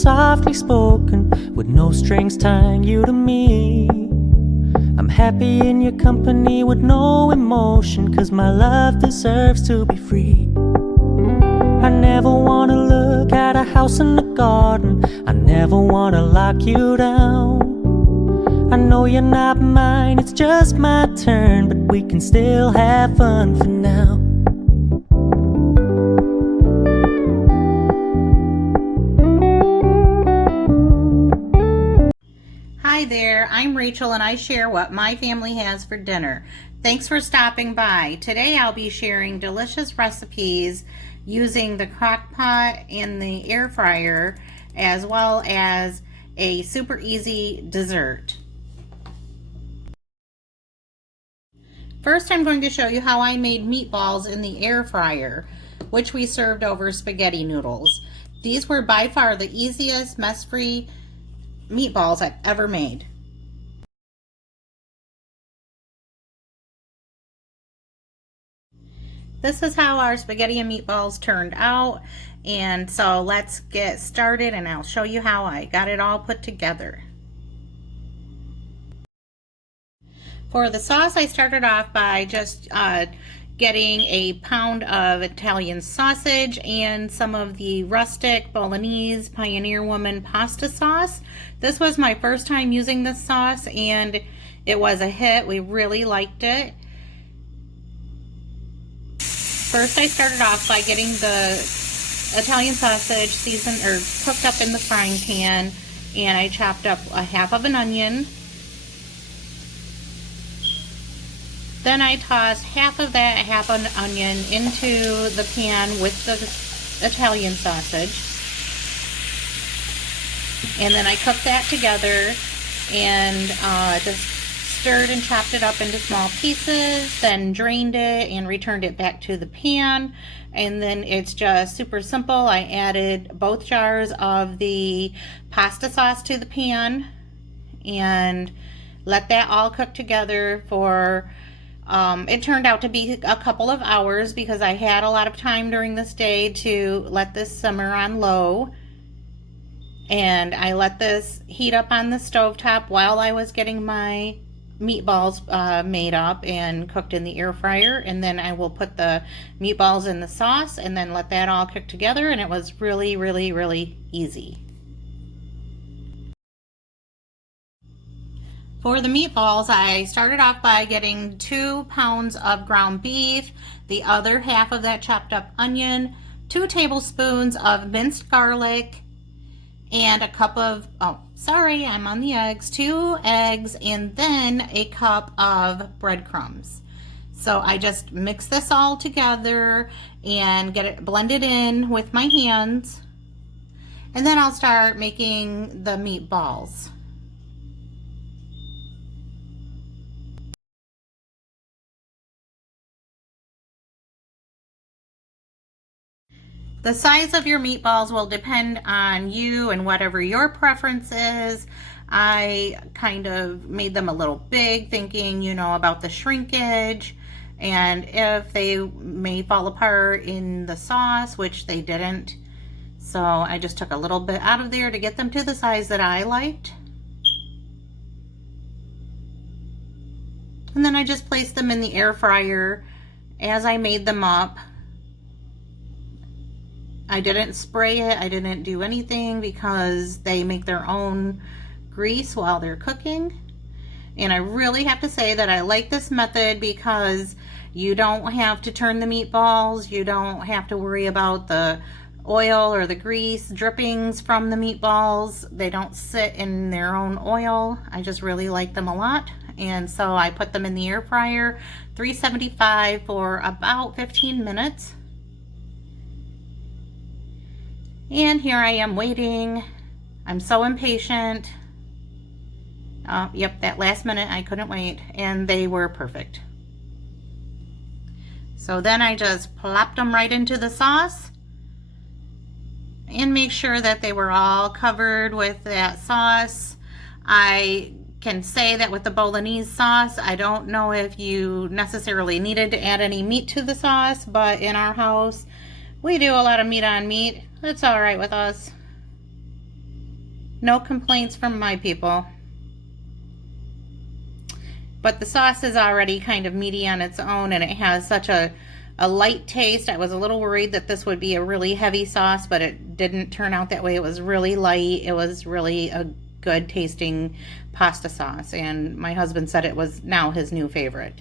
softly spoken, with no strings tying you to me. I'm happy in your company with no emotion, 'cause my love deserves to be free. I never wanna look at a house in the garden, I never wanna lock you down. I know you're not mine, it's just my turn, but we can still have fun for now. Hi there, I'm Rachel and I share what my family has for dinner. Thanks for stopping by. Today I'll be sharing delicious recipes using the crock pot and the air fryer, as well as a super easy dessert. First, I'm going to show you how I made meatballs in the air fryer, which we served over spaghetti noodles. These were by far the easiest mess-free meatballs I've ever made. This is how our spaghetti and meatballs turned out, and so let's get started and I'll show you how I got it all put together. For the sauce, I started off by just getting a pound of Italian sausage and some of the rustic Bolognese Pioneer Woman pasta sauce. This was my first time using this sauce and it was a hit. We really liked it. First, I started off by getting the Italian sausage seasoned or cooked up in the frying pan, and I chopped up a half of an onion. Then I tossed half of that half an onion into the pan with the Italian sausage. And then I cooked that together and just stirred and chopped it up into small pieces, then drained it and returned it back to the pan. And then it's just super simple. I added both jars of the pasta sauce to the pan and let that all cook together for it turned out to be a couple of hours because I had a lot of time during this day to let this simmer on low. And I let this heat up on the stovetop while I was getting my meatballs made up and cooked in the air fryer. And then I will put the meatballs in the sauce and then let that all cook together. And it was really, really, really easy. For the meatballs, I started off by getting 2 pounds of ground beef, the other half of that chopped up onion, 2 tablespoons of minced garlic, and a cup of, I'm on the eggs, 2 eggs, and then a cup of breadcrumbs. So I just mix this all together and get it blended in with my hands. And then I'll start making the meatballs. The size of your meatballs will depend on you and whatever your preference is. I kind of made them a little big, thinking, about the shrinkage and if they may fall apart in the sauce, which they didn't. So I just took a little bit out of there to get them to the size that I liked. And then I just placed them in the air fryer as I made them up. I didn't spray it, I didn't do anything because they make their own grease while they're cooking. And I really have to say that I like this method because you don't have to turn the meatballs, you don't have to worry about the oil or the grease drippings from the meatballs. They don't sit in their own oil. I just really like them a lot. And so I put them in the air fryer, 375 for about 15 minutes. And here I am waiting. I'm so impatient. Yep, that last minute I couldn't wait, and they were perfect. So then I just plopped them right into the sauce and make sure that they were all covered with that sauce. I can say that with the Bolognese sauce, I don't know if you necessarily needed to add any meat to the sauce, but in our house, we do a lot of meat on meat. It's all right with us. No complaints from my people. But the sauce is already kind of meaty on its own, and it has such a light taste. I was a little worried that this would be a really heavy sauce, but it didn't turn out that way. It was really light. It was really a good tasting pasta sauce, and my husband said it was now his new favorite.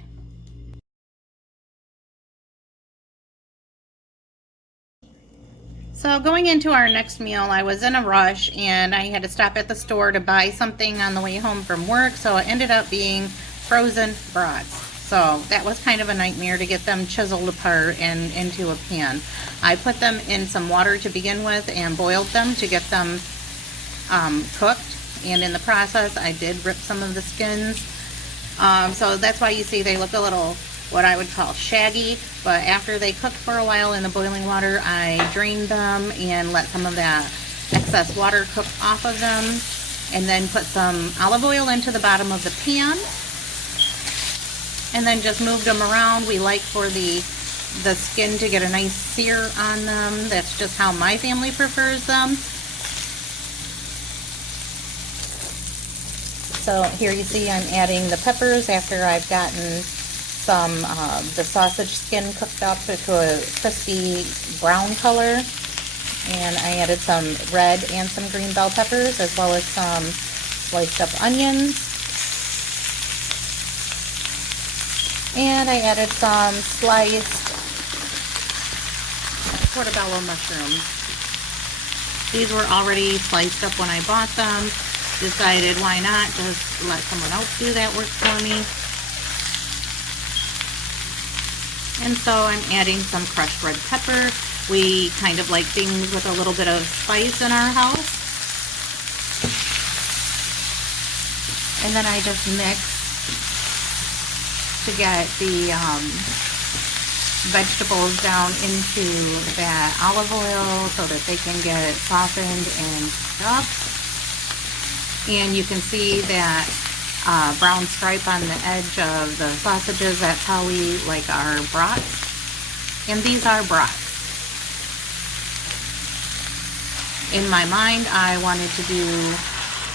So going into our next meal, I was in a rush and I had to stop at the store to buy something on the way home from work, so it ended up being frozen brats. So that was kind of a nightmare to get them chiseled apart and into a pan. I put them in some water to begin with and boiled them to get them cooked, and in the process I did rip some of the skins. So that's why you see they look a little, what I would call shaggy, but after they cooked for a while in the boiling water, I drained them and let some of that excess water cook off of them, and then put some olive oil into the bottom of the pan, and then just moved them around. We like for the skin to get a nice sear on them. That's just how my family prefers them. So here you see I'm adding the peppers after I've gotten some the sausage skin cooked up to a crispy brown color, and I added some red and some green bell peppers, as well as some sliced up onions, and I added some sliced portobello mushrooms. These were already sliced up when I bought them. Decided why not just let someone else do that work for me. And so I'm adding some crushed red pepper. We kind of like things with a little bit of spice in our house. And then I just mix to get the vegetables down into that olive oil so that they can get softened and up. And you can see that brown stripe on the edge of the sausages. That's how we like our brats. And these are brats. In my mind, I wanted to do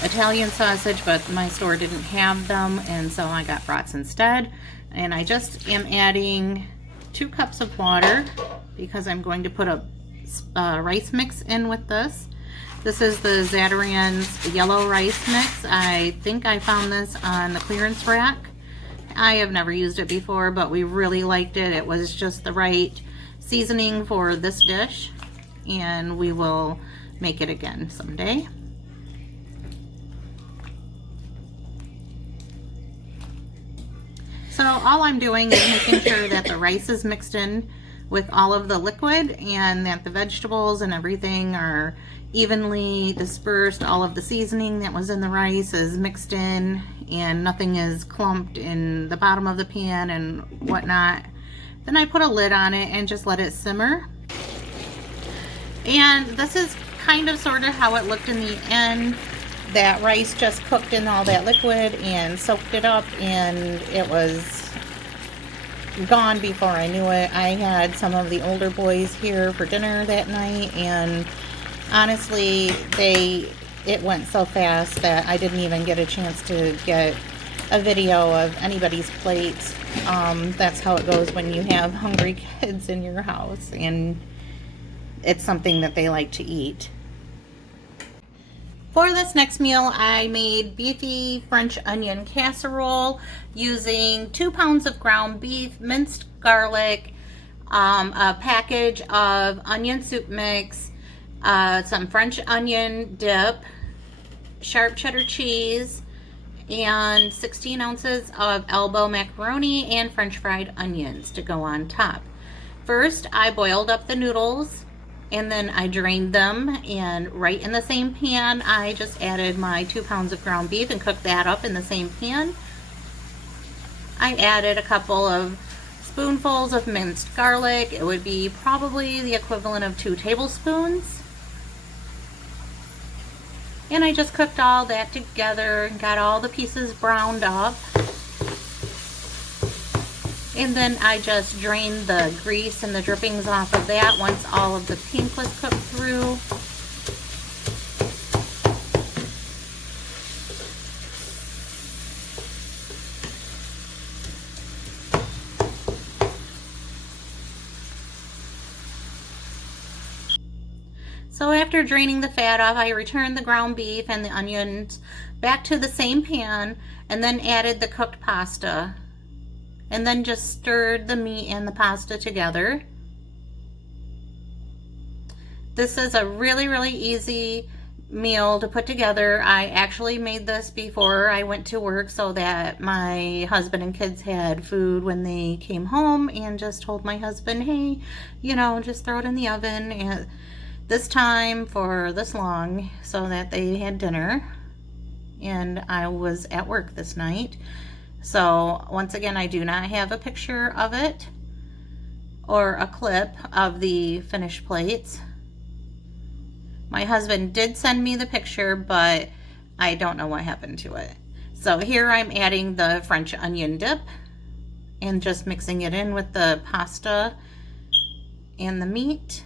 Italian sausage, but my store didn't have them, and so I got brats instead. And I just am adding 2 cups of water because I'm going to put a rice mix in with this. This is the Zatarain's yellow rice mix. I think I found this on the clearance rack. I have never used it before, but we really liked it. It was just the right seasoning for this dish, and we will make it again someday. So all I'm doing is making sure that the rice is mixed in with all of the liquid, and that the vegetables and everything are evenly dispersed. All of the seasoning that was in the rice is mixed in, and nothing is clumped in the bottom of the pan and whatnot. Then I put a lid on it and just let it simmer. And this is kind of sort of how it looked in the end. That rice just cooked in all that liquid and soaked it up, and it was gone before I knew it. I had some of the older boys here for dinner that night, and honestly, it went so fast that I didn't even get a chance to get a video of anybody's plates. That's how it goes when you have hungry kids in your house, and it's something that they like to eat. For this next meal, I made beefy French onion casserole using 2 pounds of ground beef, minced garlic, a package of onion soup mix, some French onion dip, sharp cheddar cheese, and 16 ounces of elbow macaroni and French fried onions to go on top. First, I boiled up the noodles, and then I drained them, and right in the same pan I just added my 2 pounds of ground beef and cooked that up in the same pan. I added a couple of spoonfuls of minced garlic. It would be probably the equivalent of 2 tablespoons. And I just cooked all that together and got all the pieces browned up. And then I just drained the grease and the drippings off of that once all of the pink was cooked through. So after draining the fat off, I returned the ground beef and the onions back to the same pan and then added the cooked pasta and then just stirred the meat and the pasta together. This is a really, really easy meal to put together. I actually made this before I went to work so that my husband and kids had food when they came home, and just told my husband, hey, you know, just throw it in the oven at this time for this long so that they had dinner. And I was at work this night. So once again, I do not have a picture of it or a clip of the finished plates. My husband did send me the picture, but I don't know what happened to it. So here I'm adding the French onion dip and just mixing it in with the pasta and the meat.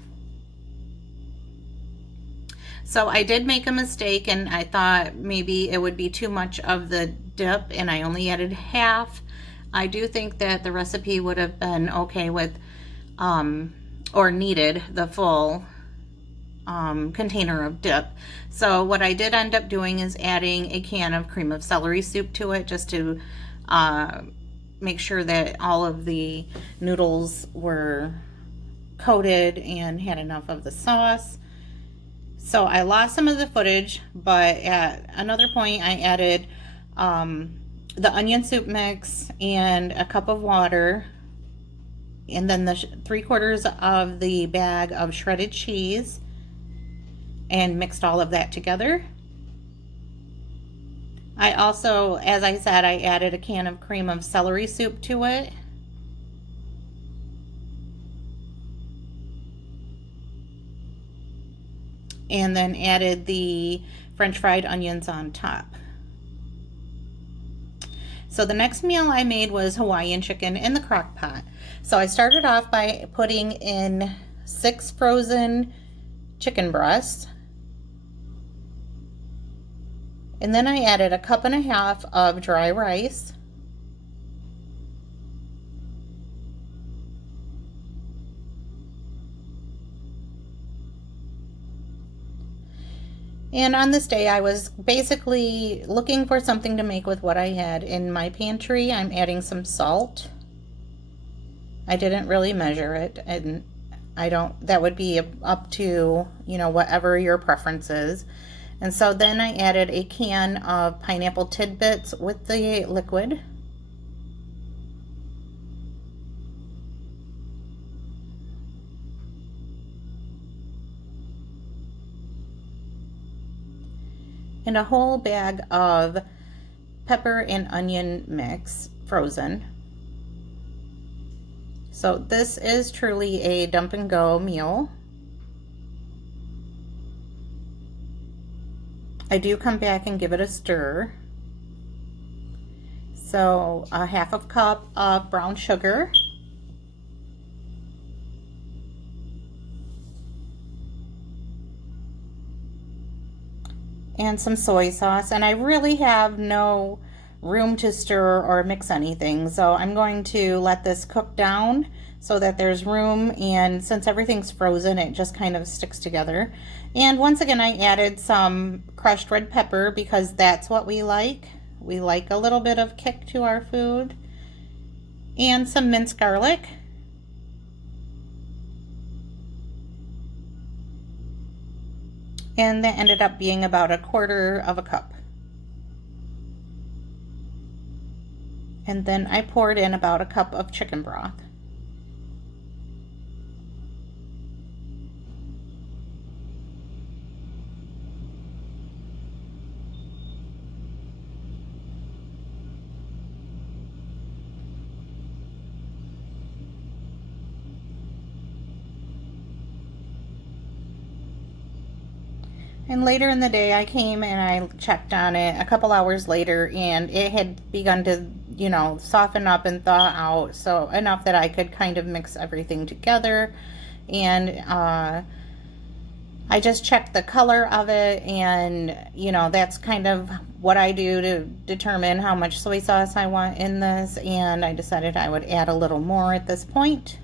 So I did make a mistake, and I thought maybe it would be too much of the dip, and I only added half. I do think that the recipe would have been okay with or needed the full container of dip. So what I did end up doing is adding a can of cream of celery soup to it, just to make sure that all of the noodles were coated and had enough of the sauce. So I lost some of the footage, but at another point I added the onion soup mix and a cup of water, and then the 3/4 of the bag of shredded cheese, and mixed all of that together. I also, as I said, I added a can of cream of celery soup to it. And then added the French fried onions on top. So the next meal I made was Hawaiian chicken in the crock pot. So I started off by putting in 6 frozen chicken breasts. And then I added 1.5 cups of dry rice. And on this day, I was basically looking for something to make with what I had in my pantry. I'm adding some salt. I didn't really measure it, and that would be up to, you know, whatever your preference is. And so then I added a can of pineapple tidbits with the liquid. And a whole bag of pepper and onion mix, frozen. So this is truly a dump and go meal. I do come back and give it a stir. So a 1/2 cup of brown sugar. And some soy sauce, and I really have no room to stir or mix anything, so I'm going to let this cook down so that there's room, and since everything's frozen, it just kind of sticks together. And once again, I added some crushed red pepper because that's what we like. We like a little bit of kick to our food. And some minced garlic. And that ended up being about 1/4 cup. And then I poured in about 1 cup of chicken broth. And later in the day, I came and I checked on it a couple hours later, and it had begun to, you know, soften up and thaw out, so enough that I could kind of mix everything together. And I just checked the color of it, and, you know, that's kind of what I do to determine how much soy sauce I want in this, and I decided I would add a little more at this point.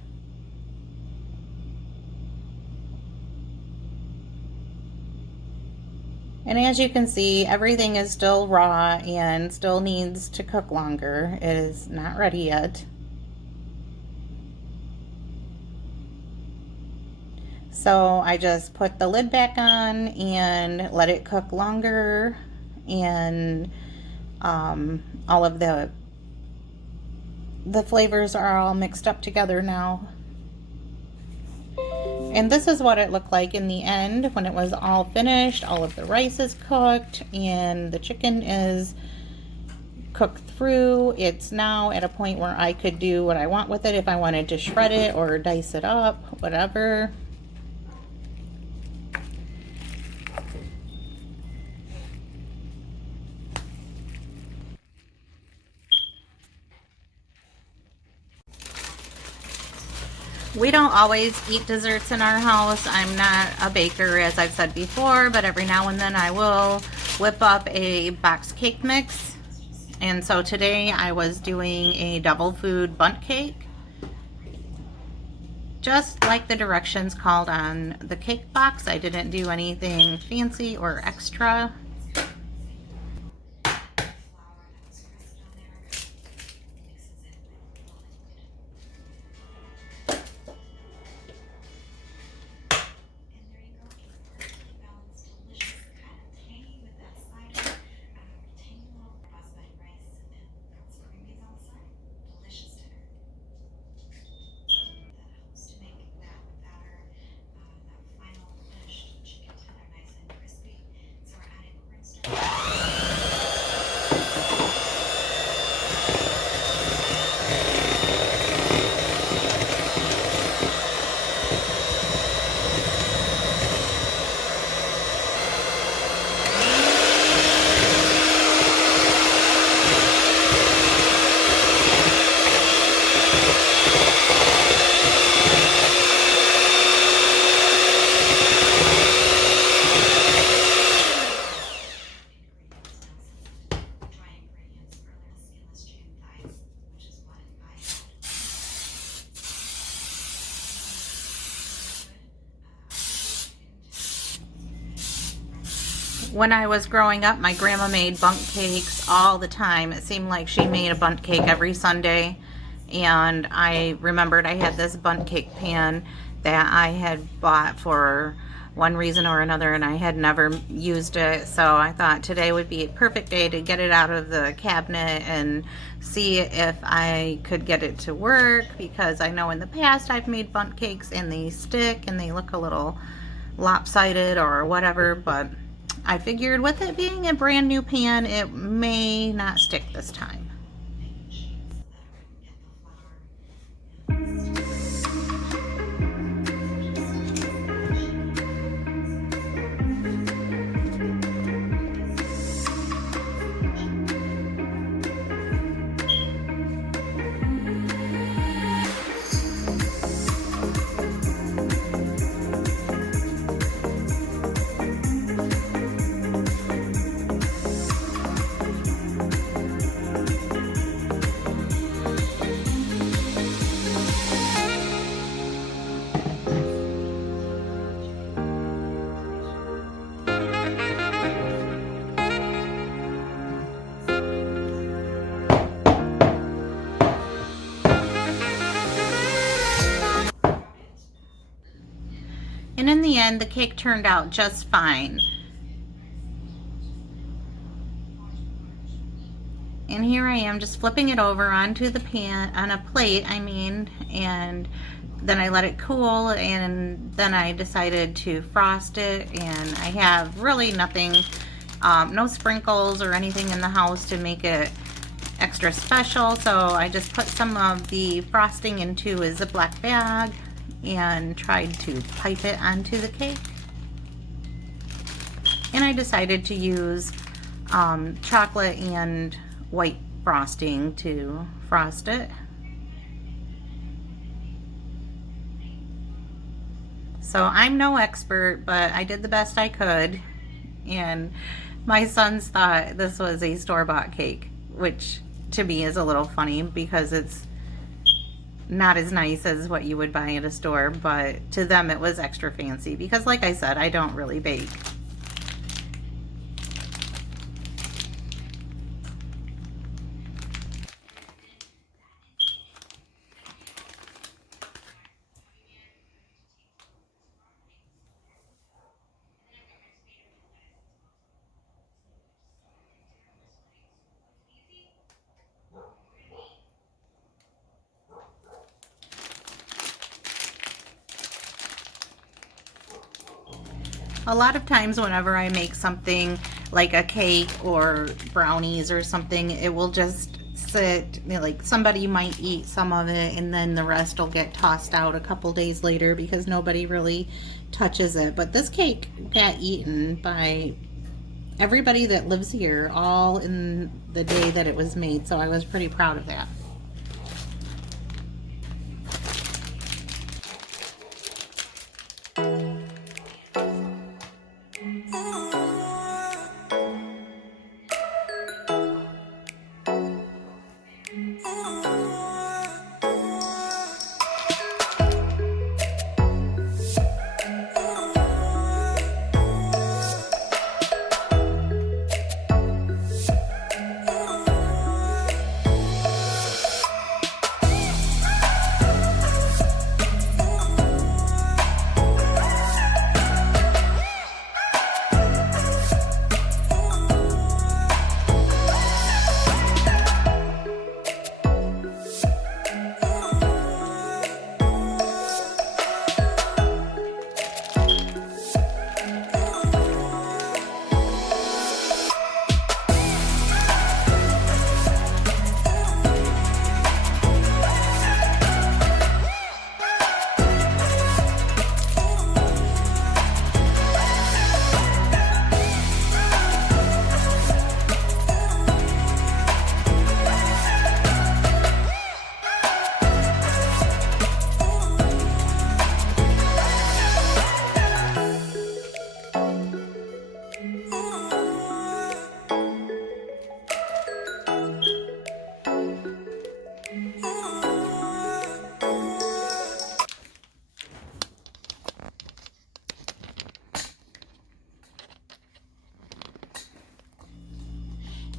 And as you can see, everything is still raw and still needs to cook longer. It is not ready yet. So I just put the lid back on and let it cook longer, and all of the flavors are all mixed up together now. And this is what it looked like in the end when it was all finished. All of the rice is cooked and the chicken is cooked through. It's now at a point where I could do what I want with it, if I wanted to shred it or dice it up, whatever. We don't always eat desserts in our house. I'm not a baker, as I've said before, but every now and then I will whip up a box cake mix. And so today I was doing a double food bundt cake, just like the directions called on the cake box. I didn't do anything fancy or extra. When I was growing up, my grandma made bundt cakes all the time. It seemed like she made a bundt cake every Sunday. And I remembered I had this bundt cake pan that I had bought for one reason or another, and I had never used it. So I thought today would be a perfect day to get it out of the cabinet and see if I could get it to work, because I know in the past I've made bundt cakes and they stick and they look a little lopsided or whatever, but I figured with it being a brand new pan, it may not stick this time. And in the end, the cake turned out just fine. And here I am just flipping it over onto the pan, on a plate, and then I let it cool, and then I decided to frost it. And I have really nothing, no sprinkles or anything in the house to make it extra special. So I just put some of the frosting into a Ziploc bag and tried to pipe it onto the cake. And I decided to use chocolate and white frosting to frost it. So I'm no expert, but I did the best I could. And my sons thought this was a store-bought cake, which to me is a little funny because it's not as nice as what you would buy at a store, but to them it was extra fancy because, like I said, I don't really bake. A lot of times whenever I make something like a cake or brownies or something, it will just sit, you know, like somebody might eat some of it and then the rest will get tossed out a couple days later because nobody really touches it. But this cake got eaten by everybody that lives here all in the day that it was made, so I was pretty proud of that.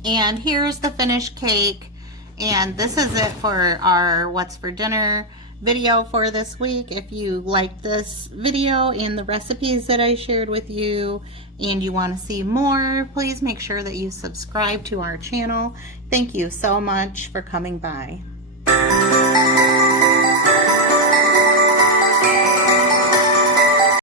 And here's the finished cake. And this is it for our What's for Dinner video for this week. If you liked this video and the recipes that I shared with you and you want to see more, please make sure that you subscribe to our channel. Thank you so much for coming by.